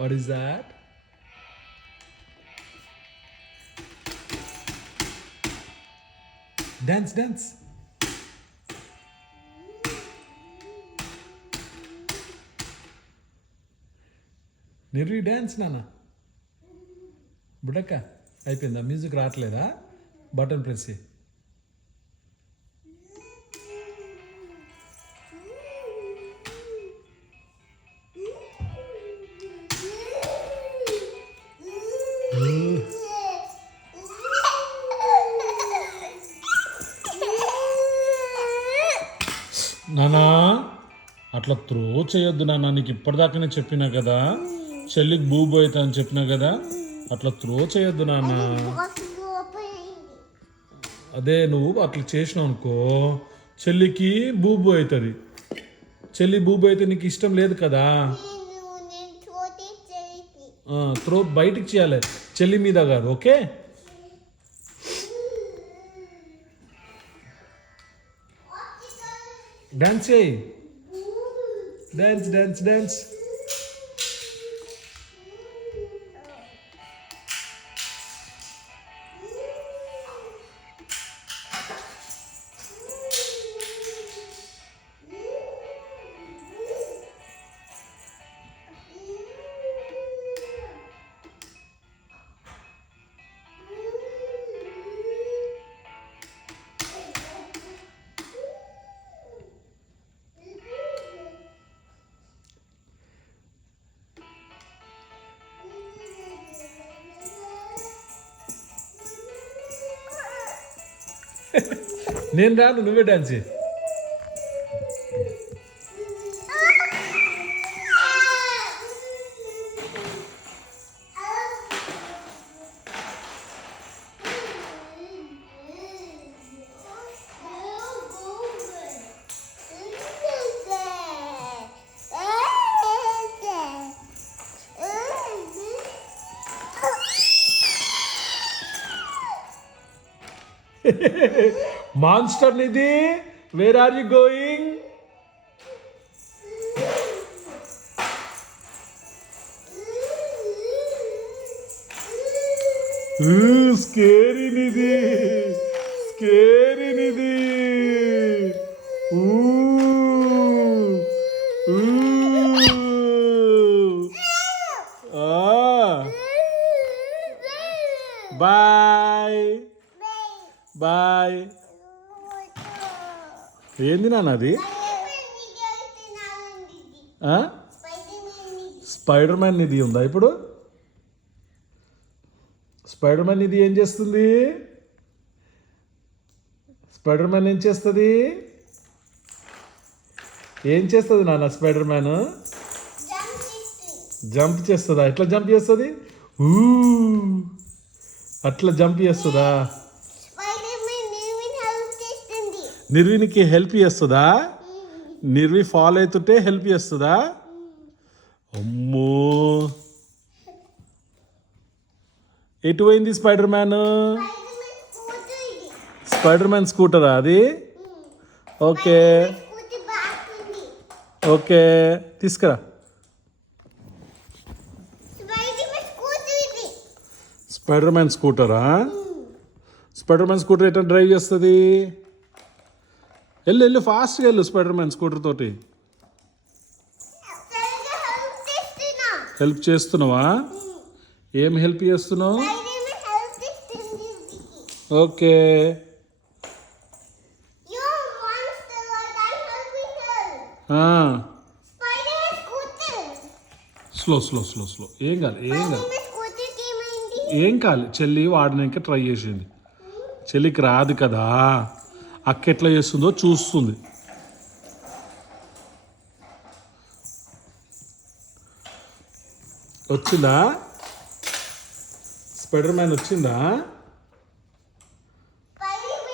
What is that? Dance dance. Nirvi డాన్స్ నాన్న. బుడక్క అయిపోయిందా? మ్యూజిక్ రావట్లేదా? బటన్ ప్రెస్ చేయి. నానా అట్లా త్రో చేయొద్దు నాన్న. నీకు ఇప్పటిదాకానే చెప్పినా కదా, చెల్లికి బూబు అవుతా అని చెప్పినా కదా, అట్లా త్రో చేయొద్దు నాన్న. అదే నువ్వు అట్లా చేసినావు అనుకో, చెల్లికి బూబు అవుతుంది. చెల్లి బూబు అయితే నీకు ఇష్టం లేదు కదా. త్రో బయటికి చేయాలి, చెల్లి మీద కాదు. ఓకే, డాన్స్ చేయి. Dance dance dance. నేను రాను, నువ్వే డాన్స్ చేయి. Monster Nidhi, where are you going? Scary Nidhi, scary Nidhi. Bye bye. ఏంది నాన్న అది? స్పైడర్ మ్యాన్ నిధి ఉందా ఇప్పుడు? స్పైడర్ మ్యాన్ నిధి ఏం చేస్తుంది? స్పైడర్ మ్యాన్ ఏం చేస్తుంది? ఏం చేస్తుంది నాన్న స్పైడర్ మ్యాన్? జంప్ చేస్తుందా? ఎట్లా జంప్ చేస్తుంది? అట్లా జంప్ చేస్తుందా? నిర్వినికి హెల్ప్ చేస్తుందా? నిర్వి ఫాలో అవుతుంటే హెల్ప్ చేస్తుందా? అమ్మో, ఎటు పోయింది స్పైడర్ మ్యాన్? స్పైడర్ మ్యాన్ స్కూటరా అది? ఓకే ఓకే, తీసుకురా. స్పైడర్ మ్యాన్ స్కూటరా? స్పైడర్ మ్యాన్ స్కూటర్ ఎట్లా డ్రైవ్ చేస్తుంది? వెళ్ళు వెళ్ళు, ఫాస్ట్గా వెళ్ళు స్పైడర్ మ్యాన్ స్కూటర్ తోటి. హెల్ప్ చేస్తున్నావా? ఏం హెల్ప్ చేస్తున్నావు? Okay. Slow slow slow slow. ఏం కాదు ఏం కాదు ఏం కాదు. చెల్లి వాడడానికి ట్రై చేసింది. చెల్లికి రాదు కదా, అక్క ఎట్లా చేస్తుందో చూస్తుంది. వచ్చిందా? స్పైడర్ మ్యాన్ వచ్చిందా?